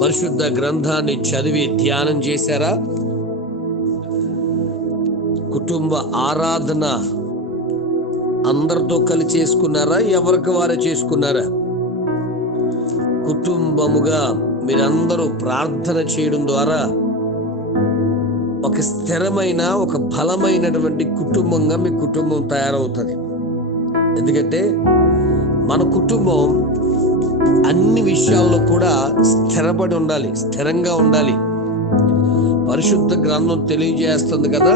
పరిశుద్ధ గ్రంథాన్ని చదివి ధ్యానం చేశారా? కుటుంబ ఆరాధన అందరితో కలిసి చేసుకున్నారా? ఎవరికి వారు చేసుకున్నారా? కుటుంబముగా మీరందరూ ప్రార్థన చేయడం ద్వారా ఒక స్థిరమైన ఒక బలమైనటువంటి కుటుంబంగా మీ కుటుంబం తయారవుతుంది. ఎందుకంటే మన కుటుంబం అన్ని విషయాల్లో కూడా స్థిరపడి ఉండాలి స్థిరంగా ఉండాలి. పరిశుద్ధ గ్రంథం తెలియజేస్తుంది కదా?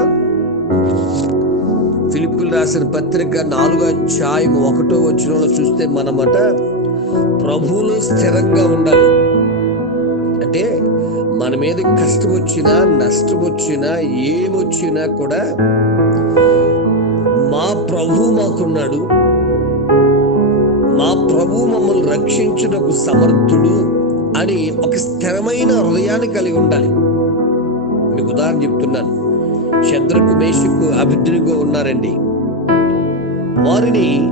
ఫిలిప్పులు రాసిన పత్రిక నాలుగో అధ్యాయం ఒకటో వచ్చినంలో చూస్తే మనమట ప్రభువులో స్థిరంగా ఉండాలి. అంటే మన మీద కష్టం వచ్చినా నష్టం వచ్చినా ఏమొచ్చినా కూడా మా ప్రభు మాకున్నాడు. మా ప్రభు మమ్మల్ని రక్షించుటకు సమర్థుడు అని ఒక స్థిరమైన హృదయాన్ని కలిగి ఉండాలి. మీకు ఉదాహరణ చెప్తున్నాను. శత్రుకు మేషకు అభిద్రుగా ఉన్నారండి. వారిని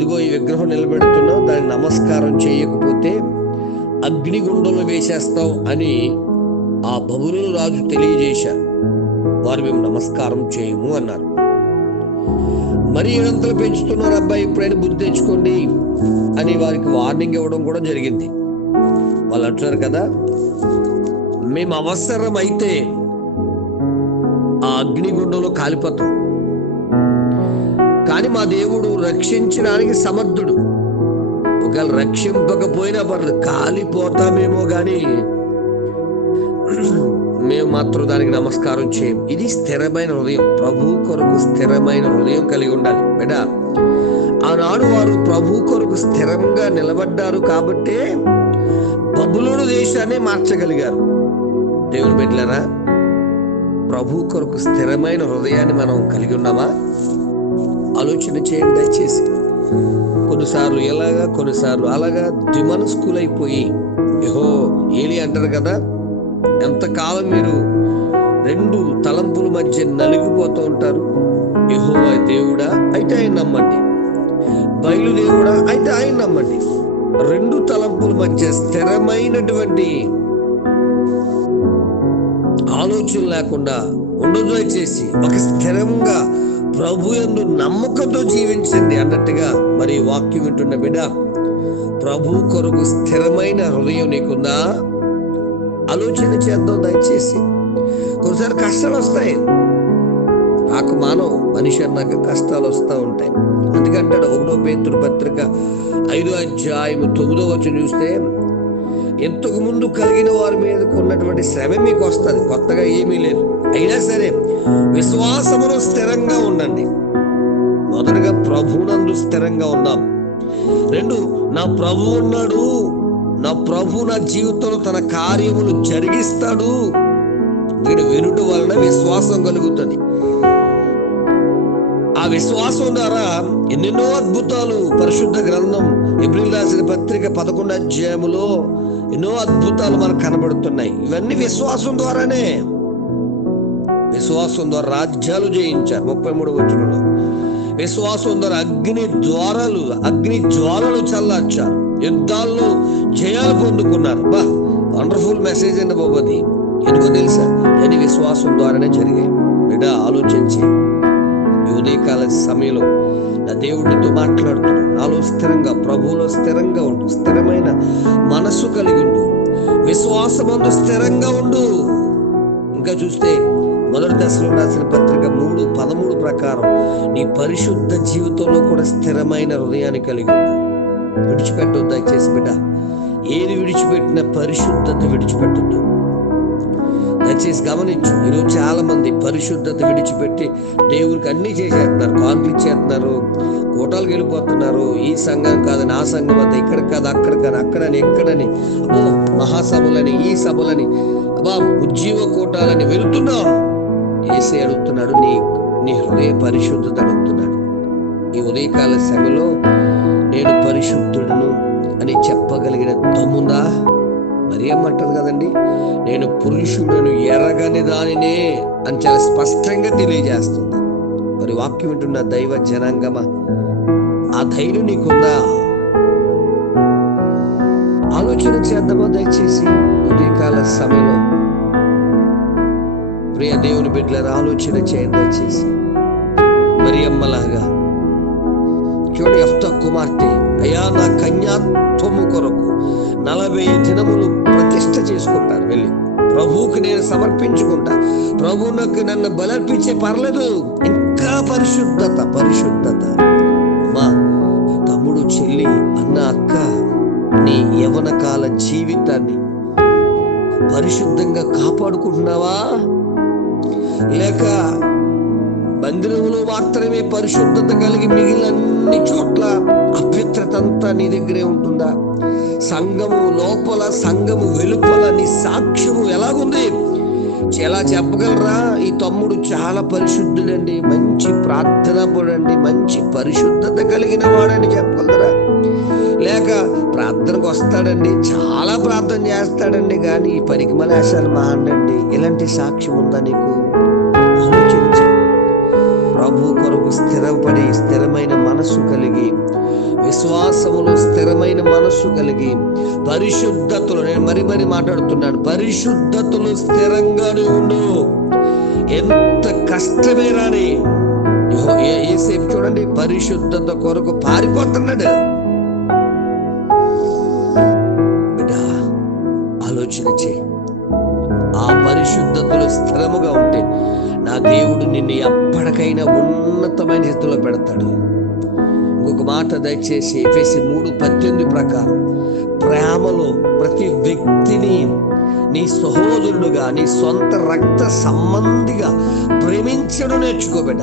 ఇదిగో ఈ విగ్రహం నిలబెడుతున్నాం దాన్ని నమస్కారం చేయకపోతే అగ్నిగుండంలో వేసేస్తాం అని ఆ బబులు రాజు తెలియజేశారు. వారు మేము నమస్కారం చేయము అన్నారు. మరి ఏడంతలు పెంచుతున్నారు అబ్బాయి ఎప్పుడైనా బుద్ధి తెచ్చుకోండి అని వారికి వార్నింగ్ ఇవ్వడం కూడా జరిగింది. వాళ్ళు అంటున్నారు కదా మేము అవసరం అయితే ఆ అగ్నిగుండంలో కాలిపోతాం. కానీ మా దేవుడు రక్షించడానికి సమర్థుడు. ఒకవేళ రక్షింపకపోయినా పర్లేదు కాలిపోతామేమో కానీ మాత్రం దానికి నమస్కారం చేయం. ఇది స్థిరమైన హృదయం. ప్రభు కొరకు స్థిరమైన హృదయం కలిగి ఉండాలి. బిడ్డ ఆనాడు వారు ప్రభు కొరకు స్థిరంగా నిలబడ్డారు కాబట్టే బబులోను దేశాన్ని మార్చగలిగారు. దేవుని బిడ్డలరా ప్రభు కొరకు స్థిరమైన హృదయాన్ని మనం కలిగి ఉన్నామా? ఆలోచన చేయండి దయచేసి. కొన్నిసార్లు ఎలాగా కొన్నిసార్లు అలాగా ద్విమనస్కులైపోయి. యహో ఏలి అంటారు కదా ఎంతకాలం మీరు రెండు తలంపుల మధ్య నలిగిపోతూ ఉంటారు? యహోవా దేవుడా అయితే ఆయన నమ్మండి. బయలుదేవుడా అయితే ఆయన నమ్మండి. రెండు తలంపుల మధ్య స్థిరమైనటువంటి ఆలోచన లేకుండా ఉండదు చేసి ఒక స్థిరంగా ప్రభు ఎందు నమ్మకంతో జీవించండి అన్నట్టుగా మరి వాక్యం వింటున్న బిడ్డ ప్రభు కొరకు స్థిరమైన హృదయం నీకుందా? ఆలోచన చేద్దాం దయచేసి. కొన్నిసార్లు కష్టాలు వస్తాయి నాకు మానవ మనిషి అన్నాక కష్టాలు వస్తూ ఉంటాయి. అందుకంటాడు ఒకటో పేతుడు పత్రిక ఐదో అధ్యాయం తొమ్మిదో వచ్చి చూస్తే ఇంతకు ముందు కలిగిన వారి మీద ఉన్నటువంటి శ్రమ మీకు వస్తుంది. కొత్తగా ఏమీ లేదు. అయినా సరే విశ్వాసమును స్థిరంగా ఉండండి. మొదటగా ప్రభునందు స్థిరంగా ఉన్నాం రెండు నా ప్రభు ఉన్నాడు నా ప్రభు నా జీవితంలో తన కార్యములు జరిగిస్తాడు. దీని వినుట వలన విశ్వాసం కలుగుతుంది. ఆ విశ్వాసం ద్వారా ఎన్నెన్నో అద్భుతాలు పరిశుద్ధ గ్రంథం ఎబ్రిల్ రాసిన పత్రిక పదకొండు అధ్యాయములో ఎన్నో అద్భుతాలు మనకు కనబడుతున్నాయి. ఇవన్నీ విశ్వాసం ద్వారానే. విశ్వాసం ద్వారా రాజ్యాలు జయించారు. ముప్పై మూడు వచ్చినలో విశ్వాసం ద్వారా అగ్ని ద్వారాలు అగ్ని జ్వాలలు చల్లార్చారు. యుద్ధాల్లో జయాలు పొందుకున్నారు. బా వండర్ఫుల్ మెసేజ్ అండి బాబది ఎందుకో తెలుసా? అని విశ్వాసం ద్వారానే జరిగాయి. బిడ్డ ఆలోచించి. ఈ ఉదయకాల సమయంలో నా దేవుడితో మాట్లాడుతున్నాను. నాలో స్థిరంగా ప్రభువులో స్థిరంగా ఉండు. స్థిరమైన మనస్సు కలిగి ఉండు. విశ్వాసమందు స్థిరంగా ఉండు. ఇంకా చూస్తే మొదటి దశలో రాసిన పత్రిక మూడు పదమూడు ప్రకారం నీ పరిశుద్ధ జీవితంలో కూడా స్థిరమైన హృదయాన్ని కలిగి ఉండు. విడిచిపెట్టొద్దు దయచేసి బిడ్డ. ఏది విడిచిపెట్టిన పరిశుద్ధత విడిచిపెట్టొద్దు. దయచేసి గమనించు ఈరోజు చాలా మంది పరిశుద్ధత విడిచిపెట్టి దేవునికి అన్ని చేసేస్తున్నారు. కాన్లు చేస్తున్నారు కోటాలకు వెళ్ళిపోతున్నారు. ఈ సంఘం కాదని ఆ సంఘం అంతా ఇక్కడ కాదు అక్కడ కాదు అక్కడని ఎక్కడని. మహాసభలని ఈ సభలని. అబ్బా ఉజ్జీవ కోటాలని వెళ్తున్నాం. ఏసే అడుగుతున్నాడు. నీ నీ హృదయ పరిశుద్ధత అడుగుతున్నాడు. ఈ ఉదయకాల సభలో నేను పరిశుద్ధుడును అని చెప్పగలిగిన దమ్ముందా? మరి ఏమంటారు కదండి నేను పురుషుడను ఎరగని దానినే అని చాలా స్పష్టంగా తెలియజేస్తుంది. మరి వాక్యం వింటున్న దైవ జనాంగమా? ఆ ధైర్యం నీకుందా? ఆలోచన చేద్దామా దయచేసి? ఉదయకాల సమయంలో ప్రియ దేవుని బిడ్డల ఆలోచన చేయండి దయచేసి. మరి అమ్మలాగా చూడు ఎఫ్త కుమార్తె అయ్యా నా కన్యాత్వము కొరకు నలభై దినములు ప్రతిష్ట చేసుకుంటారు వెళ్ళి. ప్రభువుకి నేను సమర్పించుకుంటా. ప్రభు నాకు నన్ను బలర్పించే పర్లేదు. ఇంకా పరిశుద్ధత పరిశుద్ధత. మా తమ్ముడు చెల్లి అన్న అక్క నీ యవన కాల జీవితాన్ని పరిశుద్ధంగా కాపాడుకుంటున్నావా? లేక మందిరంలో మాత్రమే పరిశుద్ధత కలిగి మిగిలిన అన్ని చోట్ల అపవిత్రత అంతా నీ దగ్గరే ఉంటుందా? సంఘము లోపల సంఘము వెలుపల నీ సాక్ష్యము ఎలాగుంది? ఎలా చెప్పగలరా? ఈ తమ్ముడు చాలా పరిశుద్ధుడండి మంచి ప్రార్థన పడండి మంచి పరిశుద్ధత కలిగిన వాడని చెప్పగలరా? లేక ప్రార్థనకు వస్తాడండి చాలా ప్రార్థన చేస్తాడండి కానీ ఈ పనికి మలేసాలు మాండండి ఇలాంటి సాక్ష్యం ఉందా నీకు? ప్రభు కొరకు స్థిరపడి స్థిరమైన మనస్సు కలిగి విశ్వాసములో స్థిరమైన మనస్సు కలిగి పరిశుద్ధతలు నేను మరి మరి మాట్లాడుతున్నాను పరిశుద్ధతలు స్థిరంగానే ఉండు. ఎంత కష్టమే రాని ఏసేపు చూడండి పరిశుద్ధత కొరకు పారిపోతున్నాడు. బిడ్డ ఆలోచన చేయి. ఆ పరిశుద్ధతలు స్థిరముగా ఉంటే నా దేవుడు నిన్ను ఎప్పటికైనా ఉన్నతమైన స్థితిలో పెడతాడు. ఇంకొక మాట దయచేసి ఎఫెసి మూడు పద్దెనిమిది ప్రకారం ప్రేమలో ప్రతి వ్యక్తిని నీ సహోదరుడుగా నీ సొంత రక్త సంబంధిగా ప్రేమించడం నేర్చుకోబెడ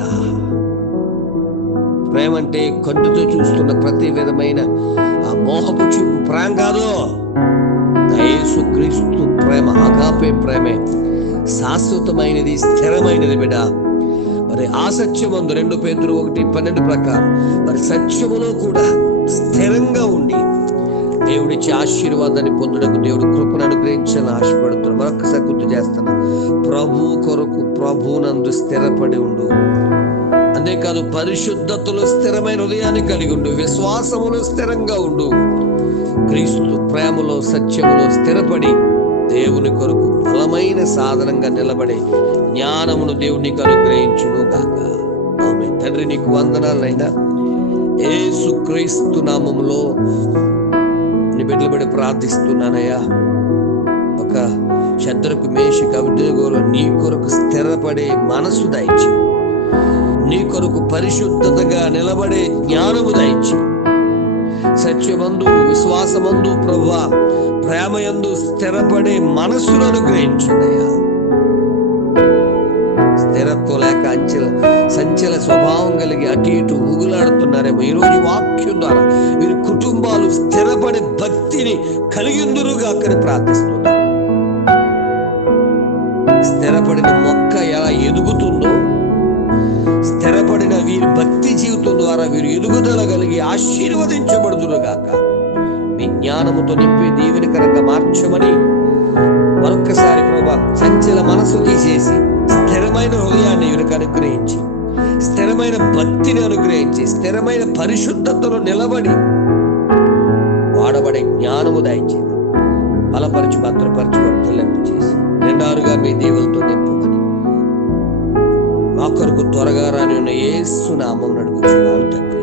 ప్రేమ అంటే కంటితో చూస్తున్న ప్రతి విధమైన ఆ మోహపు చూపు. ప్రేమ కాదు. యేసు క్రీస్తు ప్రేమ అగాపే ప్రేమే. శాశ్వతమైనది స్థిరమైనది బిడ్డ. మరి ఆ సత్యమందు రెండు పేదలు ఒకటి పన్నెండు ప్రకారం మరి సత్యములో కూడా స్థిరంగా ఉండి దేవుడిచ్చే ఆశీర్వాదాన్ని పొందుటకు దేవుడు కృపను అనుగ్రహించాలని ఆశపడుతున్నాను మరొకసారి గుర్తు చేస్తాను ప్రభు కొరకు ప్రభునందు స్థిరపడి ఉండు. అంతేకాదు పరిశుద్ధతలో స్థిరమైన హృదయాన్ని కలిగి ఉండు. విశ్వాసములో స్థిరంగా ఉండు. క్రీస్తు ప్రేమలో సత్యములో స్థిరపడి దేవుని కొరకు బలమైన సాధనంగా నిలబడే జ్ఞానమును దేవునికి అనుగ్రహించును గాక. ఆమె తండ్రి నీకు వందనాలైనా. ఏసుక్రీస్తు నామములో నీ బిడ్డలు బిడ్డ ప్రార్థిస్తున్నానయ్యా. ఒక శత్రుకు మేష అభియోగంలో నీ కొరకు స్థిరపడే మనసు దయచి నీ కొరకు పరిశుద్ధతగా నిలబడే జ్ఞానము దయచి సత్యమందు విశ్వాసమందు ప్రభు ప్రేమయందు స్థిరపడే మనస్సును అనుగ్రహించిందయ్యా స్థిరత్వం లేక అంచెల సంచల స్వభావం కలిగి అటు ఇటు ఊగులాడుతున్నారేమో. ఈరోజు వాక్యం ద్వారా వీరి కుటుంబాలు స్థిరపడే భక్తిని కలిగిందురుగా అక్కడ ప్రార్థిస్తున్నారు ఆశీర్వదించబడుదురుగాక. మీ జ్ఞానముతో నింపి దీవెనకరంగా మార్చమని మరొక్కసారి ప్రభా సంచల మనసు తీసేసి స్థిరమైన హృదయాన్ని వీరికి అనుగ్రహించి స్థిరమైన భక్తిని అనుగ్రహించి స్థిరమైన పరిశుద్ధతలో నిలబడి వాడబడే జ్ఞానము దయచేది బలపరిచి భద్రపరిచి వర్తలింపు చేసి రెండారుగా మీ దేవులతో నింపమని మా కొరకు త్వరగా రాని ఉన్న ఏ సునామం నడుగుచున్నాను తండ్రి